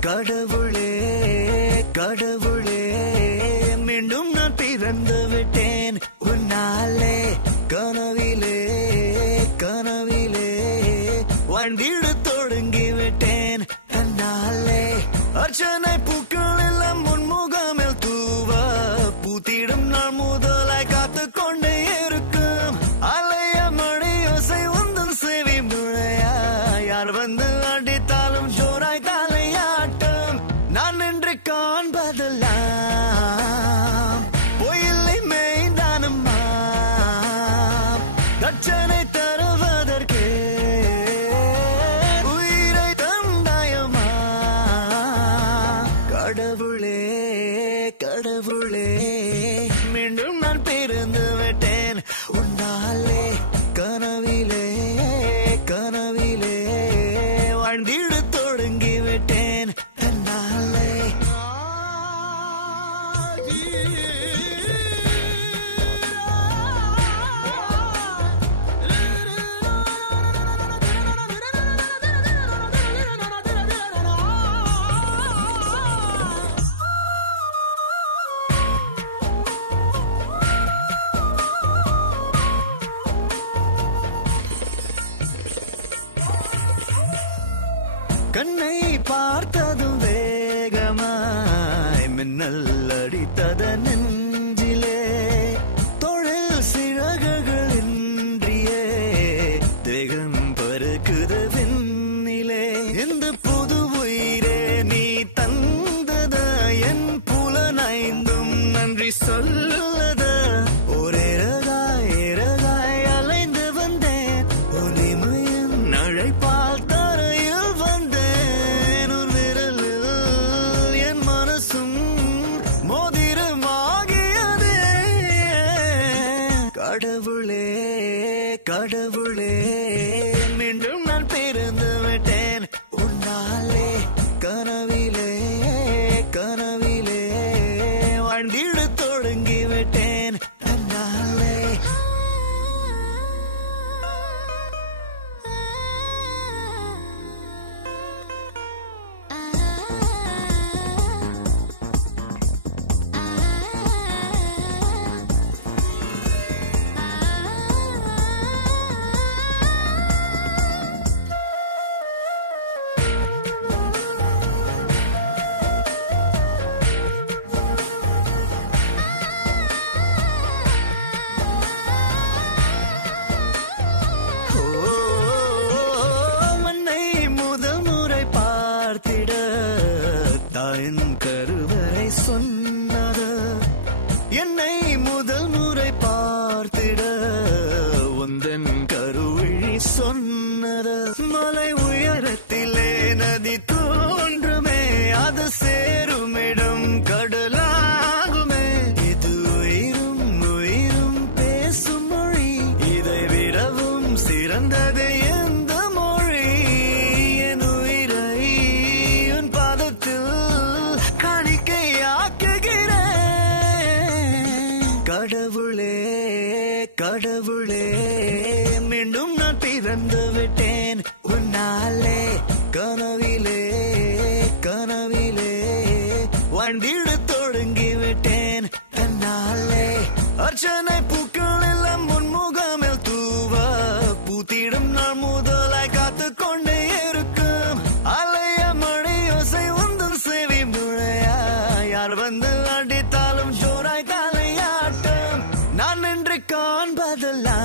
கடவுளே கடவுளே மீண்டும் நான் பிறந்து விட்டேன் உன்னாலே கனவிலே கனவிலே வாழ்ந்திட தொடங்கி விட்டேன் தன்னாலே அர்ச்சனை பூக்கள் எல்லாம் முன்முகமேல் தூவ பூத்திடும் நாள் முதலாய் காத்து கொண்டே இருக்கும் அலைய மழை யோசை உந்தன் சேவை முழையா யார் வந்து அடித்தாலும் ஜோராய் தலையாட்டம் நான் என்று காண்பதெல்லாம் பொயில்லை மெய்தானம்மா தட்சனை தருவதற்கே உயிரை தந்தாயம்மா கடவுளே கடவுளே மீண்டும் நான் பிறந்து விட்டேன் உன்னாலே கனவிலே கனவிலே வாழ்ந்திட தொடங்கி விட்டேன் தன்னாலே கண்ணை பார்த்ததும் வேகமாய் மின்னல் அடித்தத நெஞ்சிலே தொழில் சிறகுகள் இன்றியே தேகம் பருக்குத விண்ணிலே இந்த புது உயிரே நீ தந்தத என் புலனைந்தும் நன்றி சொல்லத ஒரே ரகாய் அலைந்து வந்தேன் ஒளிமையின் அழைப்பால் தரையில் வந்தேன் ஒரு விரலில் என் மனசும் மோதிரமாகியதே கடவுளே கடவுளே மீண்டும் நான் பிறந்து விட்டேன் உன்னாலே கனவிலே கனவிலே வாழ்ந்திட தொடங்கி விட்டேன் தன்னாலே தாயின் கருவறை சொன்னது என்னை முதல் முறை பார்த்திட உந்தன் கருவிழி சொன்னது மலை உயரத்திலே நதி தோன்றுமே அது சேருமிடம் கடலாகுமே இது உயிரும் உயிரும் பேசும் மொழி இதை விடவும் சிறந்தது எந்த மொழி என் உயிரை உன் பாதத்தில் கடவுளே கடவுளே மீண்டும் நான் பிறந்து விட்டேன் உன்னாலே கனவிலே கனவிலே வாழ்ந்திட தொடங்கி விட்டேன் தன்னாலே அர்ச்சனை பூக்கள் எல்லாம் முன்முகமேல் தூவ பூத்திடும் நாள் முதலாய் காத்து கொண்டே இருக்கும் அலைய மழை யோசை உந்தன் சேவை முழையா யார் வந்து அடித்தாலும் ஜோராய் தலையாட்டம் நான் என்று காண்பதெல்லாம்